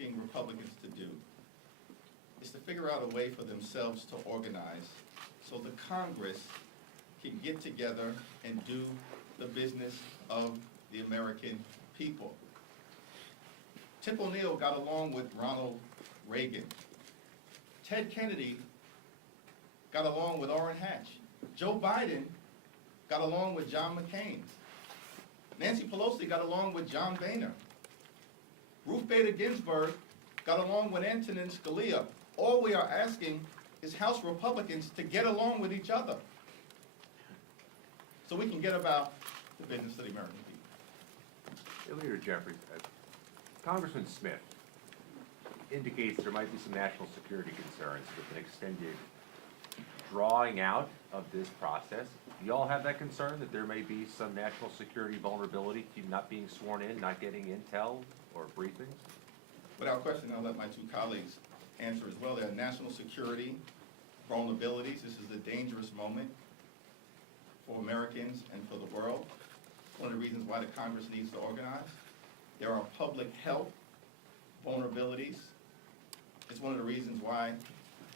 asking Republicans to do is to figure out a way for themselves to organize so the Congress can get together and do the business of the American people. Tip O'Neill got along with Ronald Reagan. Ted Kennedy got along with Orrin Hatch. Joe Biden got along with John McCain. Nancy Pelosi got along with John Boehner. Ruth Bader Ginsburg got along with Antonin Scalia. All we are asking is House Republicans to get along with each other so we can get about the business of the American people. Leader Jeffries, Congressman Smith indicates there might be some national security concerns with an extended drawing out of this process. Do you all have that concern that there may be some national security vulnerability to not being sworn in, not getting intel or briefings? Without question, I'll let my two colleagues answer as well. There are national security vulnerabilities. This is a dangerous moment for Americans and for the world. One of the reasons why the Congress needs to organize. There are public health vulnerabilities. It's one of the reasons why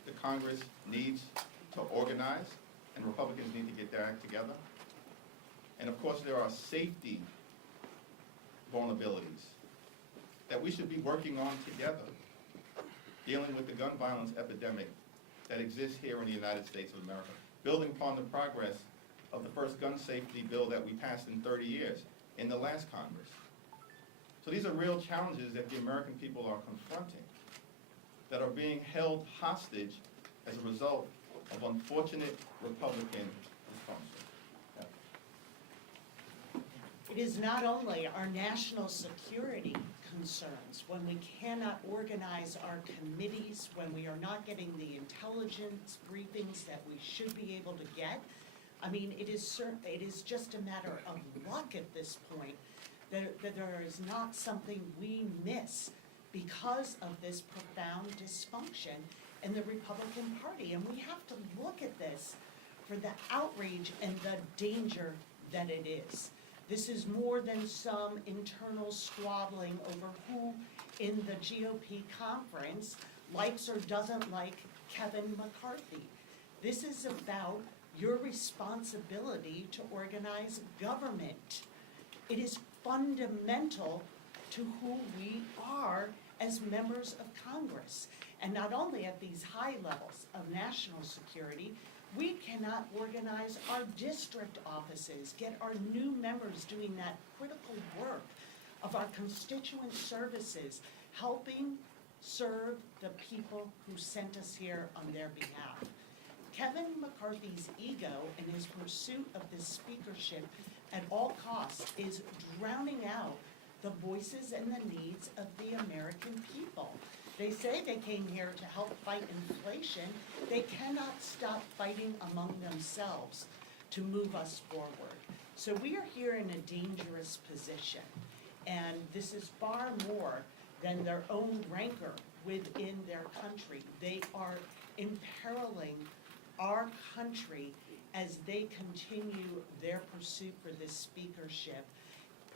the Congress needs to organize and Republicans need to get their act together. And of course, there are safety vulnerabilities that we should be working on together, dealing with the gun violence epidemic that exists here in the United States of America, building upon the progress of the first gun safety bill that we passed in 30 years in the last Congress. So these are real challenges that the American people are confronting that are being held hostage as a result of unfortunate Republican dysfunction. It is not only our national security concerns, when we cannot organize our committees, when we are not getting the intelligence briefings that we should be able to get. I mean, it is just a matter of luck at this point that there is not something we miss because of this profound dysfunction in the Republican Party. And we have to look at this for the outrage and the danger that it is. This is more than some internal squabbling over who in the GOP conference likes or doesn't like Kevin McCarthy. This is about your responsibility to organize government. It is fundamental to who we are as members of Congress. And not only at these high levels of national security, we cannot organize our district offices, get our new members doing that critical work of our constituent services, helping serve the people who sent us here on their behalf. Kevin McCarthy's ego and his pursuit of this speakership at all costs is drowning out the voices and the needs of the American people. They say they came here to help fight inflation. They cannot stop fighting among themselves to move us forward. So we are here in a dangerous position, and this is far more than their own rancor within their country. They are imperiling our country as they continue their pursuit for this speakership,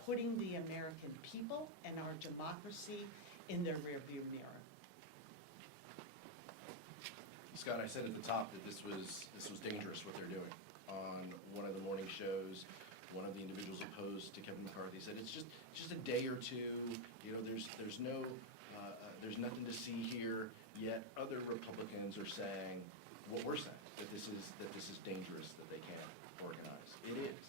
putting the American people and our democracy in their rearview mirror. Scott, I said at the top that this was dangerous what they're doing. On one of the morning shows, one of the individuals opposed to Kevin McCarthy said it's just a day or two. You know, there's nothing to see here. Yet other Republicans are saying what we're saying, that this is dangerous, that they can't organize. It is.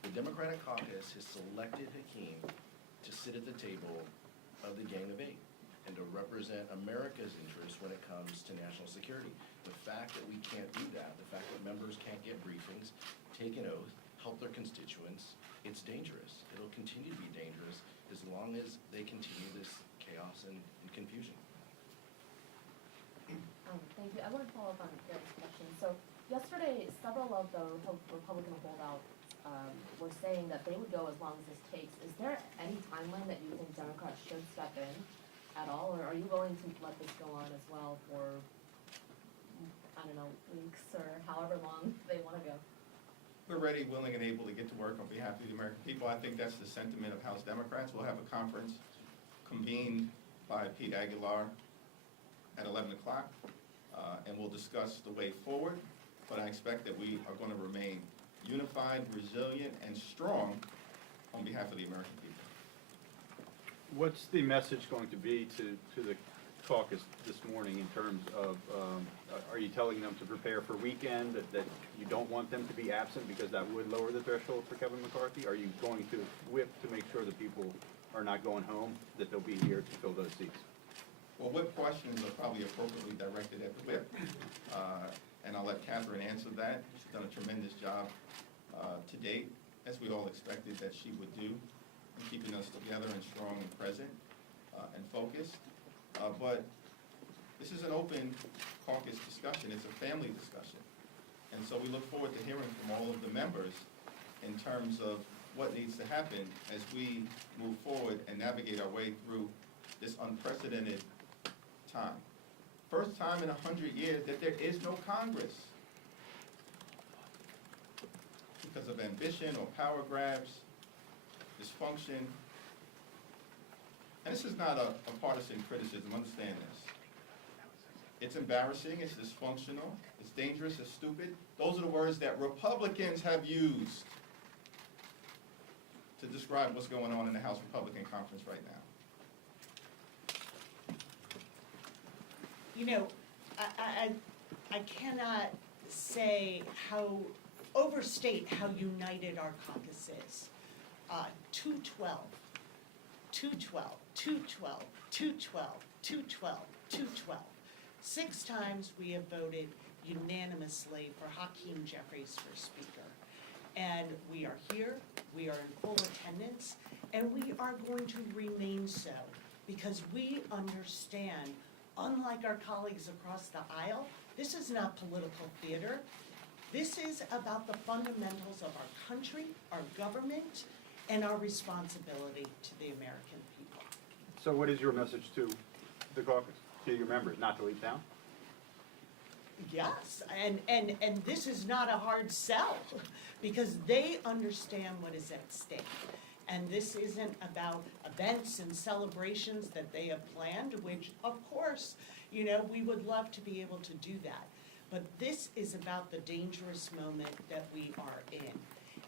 The Democratic caucus has selected Hakeem to sit at the table of the Gang of Eight and to represent America's interests when it comes to national security. The fact that we can't do that, the fact that members can't get briefings, take an oath, help their constituents, it's dangerous. It'll continue to be dangerous as long as they continue this chaos and confusion. Thank you. I want to follow up on Eric's question. So yesterday, several of the Republican holdouts were saying that they would go as long as this takes. Is there any timeline that you think Democrats should step in at all, or are you willing to let this go on as well for, I don't know, weeks or however long they want to go? We're ready, willing, and able to get to work on behalf of the American people. I think that's the sentiment of House Democrats. We'll have a conference convened by Pete Aguilar at 11 o'clock, and we'll discuss the way forward. But I expect that we are going to remain unified, resilient, and strong on behalf of the American people. What's the message going to be to the caucus this morning in terms of, are you telling them to prepare for weekend, that you don't want them to be absent because that would lower the threshold for Kevin McCarthy? Are you going to whip to make sure that people are not going home, that they'll be here to fill those seats? Well, whip questions are probably appropriately directed at the whip, and I'll let Catherine answer that. She's done a tremendous job to date, as we all expected that she would do, in keeping us together and strong and present and focused. But this is an open caucus discussion. It's a family discussion. And so we look forward to hearing from all of the members in terms of what needs to happen as we move forward and navigate our way through this unprecedented time. First time in 100 years that there is no Congress because of ambition or power grabs, dysfunction. And this is not a partisan criticism, understand this. It's embarrassing, it's dysfunctional, it's dangerous, it's stupid. Those are the words that Republicans have used to describe what's going on in the House Republican Conference right now. You know, I cannot overstate how united our caucus is. 212, 212, 212, 212, 212, 212. 6 times we have voted unanimously for Hakeem Jeffries for Speaker. And we are here, we are in full attendance, and we are going to remain so because we understand, unlike our colleagues across the aisle, this is not political theater. This is about the fundamentals of our country, our government, and our responsibility to the American people. So what is your message to the caucus, to your members, not to leave town? Yes, and this is not a hard sell, because they understand what is at stake. And this isn't about events and celebrations that they have planned, which, of course, you know, we would love to be able to do that. But this is about the dangerous moment that we are in.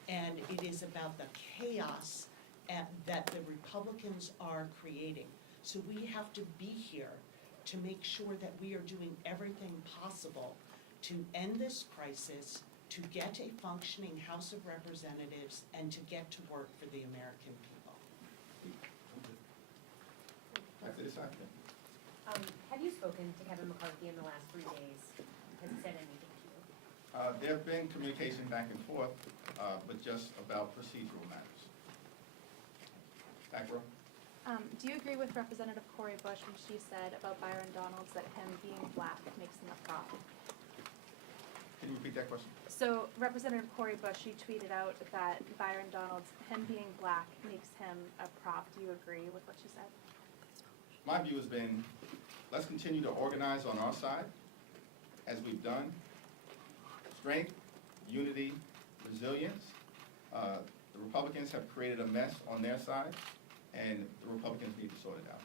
And it is about the chaos that the Republicans are creating. So we have to be here to make sure that we are doing everything possible to end this crisis, to get a functioning House of Representatives, and to get to work for the American people. After this happened. Have you spoken to Kevin McCarthy in the last 3 days? Has he said anything to you? There have been communication back and forth, but just about procedural matters. Back row. Do you agree with Representative Cori Bush when she said about Byron Donalds that him being black makes him a prop? Can you repeat that question? So Representative Cori Bush, she tweeted out that Byron Donalds, him being black makes him a prop. Do you agree with what she said? My view has been, let's continue to organize on our side, as we've done. Strength, unity, resilience. The Republicans have created a mess on their side, and the Republicans need to sort it out.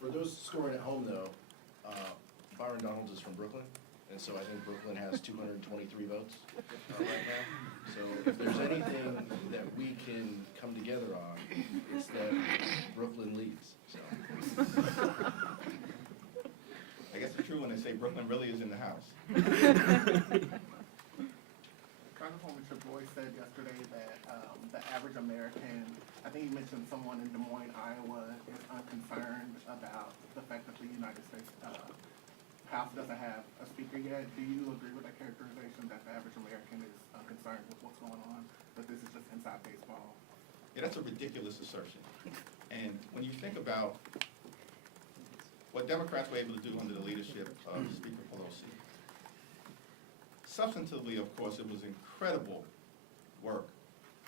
For those scoring at home, though, Byron Donalds is from Brooklyn, and so I think Brooklyn has 223 votes right now. So if there's anything that we can come together on, it's that Brooklyn leads, so. I guess it's true when they say Brooklyn really is in the house. Congresswoman Boyd said yesterday that the average American, I think he mentioned someone in Des Moines, Iowa, is unconcerned about the fact that the United States House doesn't have a speaker yet. Do you agree with that characterization that the average American is concerned with what's going on, that this is just inside baseball? Yeah, that's a ridiculous assertion. And when you think about what Democrats were able to do under the leadership of Speaker Pelosi, substantively, of course, it was incredible work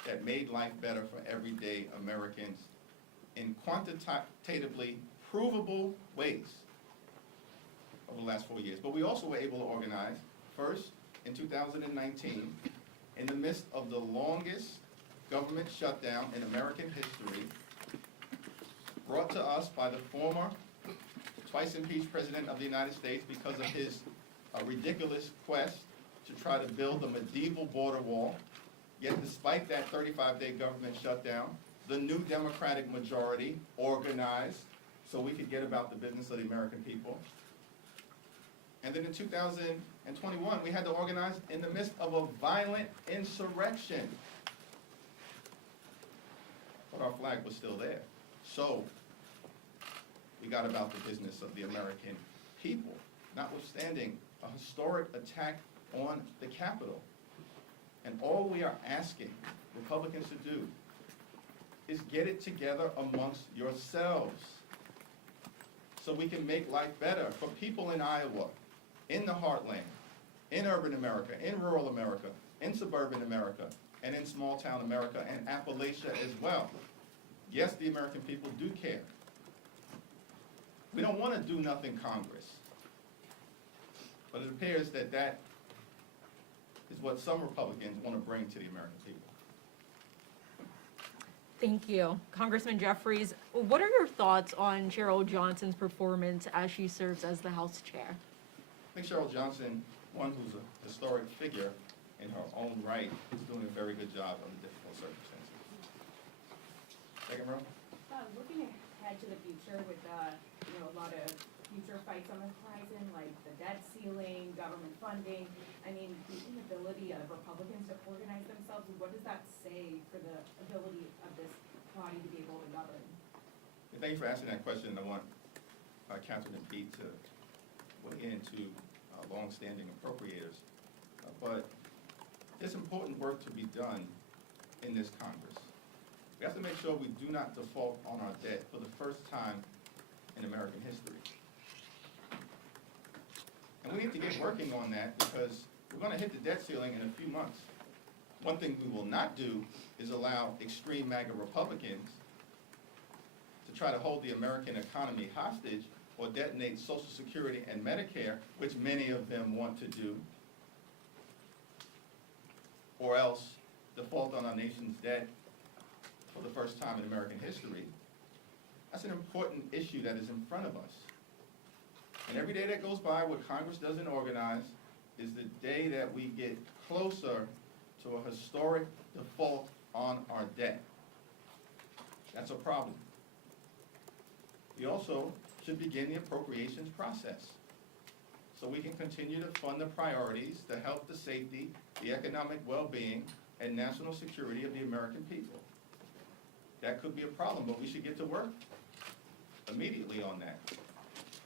that made life better for everyday Americans in quantitatively provable ways over the last 4 years. But we also were able to organize, first, in 2019, in the midst of the longest government shutdown in American history, brought to us by the former twice impeached President of the United States because of his ridiculous quest to try to build a medieval border wall. Yet despite that 35-day government shutdown, the new Democratic majority organized so we could get about the business of the American people. And then in 2021, we had to organize in the midst of a violent insurrection. But our flag was still there. So we got about the business of the American people, notwithstanding a historic attack on the Capitol. And all we are asking Republicans to do is get it together amongst yourselves so we can make life better for people in Iowa, in the heartland, in urban America, in rural America, in suburban America, and in small-town America and Appalachia as well. Yes, the American people do care. We don't want to do nothing Congress. But it appears that that is what some Republicans want to bring to the American people. Thank you. Congressman Jeffries, what are your thoughts on Cheryl Johnson's performance as she serves as the House Chair? I think Cheryl Johnson, one who's a historic figure in her own right, is doing a very good job under difficult circumstances. Second row? Looking ahead to the future with, a lot of future fights on the horizon, like the debt ceiling, government funding, I mean, the inability of Republicans to organize themselves, what does that say for the ability of this body to be able to govern? Thank you for asking that question. I want Catherine and Pete to weigh into longstanding appropriators. But there's important work to be done in this Congress. We have to make sure we do not default on our debt for the first time in American history. And we need to get working on that because we're going to hit the debt ceiling in a few months. One thing we will not do is allow extreme MAGA Republicans to try to hold the American economy hostage or detonate Social Security and Medicare, which many of them want to do, or else default on our nation's debt for the first time in American history. That's an important issue that is in front of us. And every day that goes by where Congress doesn't organize is the day that we get closer to a historic default on our debt. That's a problem. We also should begin the appropriations process so we can continue to fund the priorities, the health, the safety, the economic well-being, and national security of the American people. That could be a problem, but we should get to work immediately on that.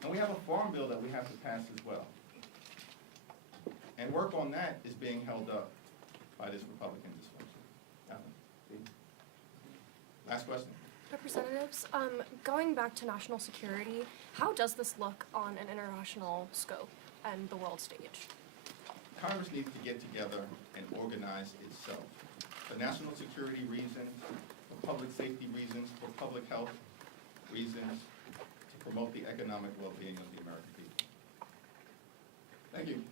And we have a farm bill that we have to pass as well. And work on that is being held up by this Republican dysfunction. Last question. Representatives, going back to national security, how does this look on an international scope and the world stage? Congress needs to get together and organize itself for national security reasons, for public safety reasons, for public health reasons, to promote the economic well-being of the American people. Thank you.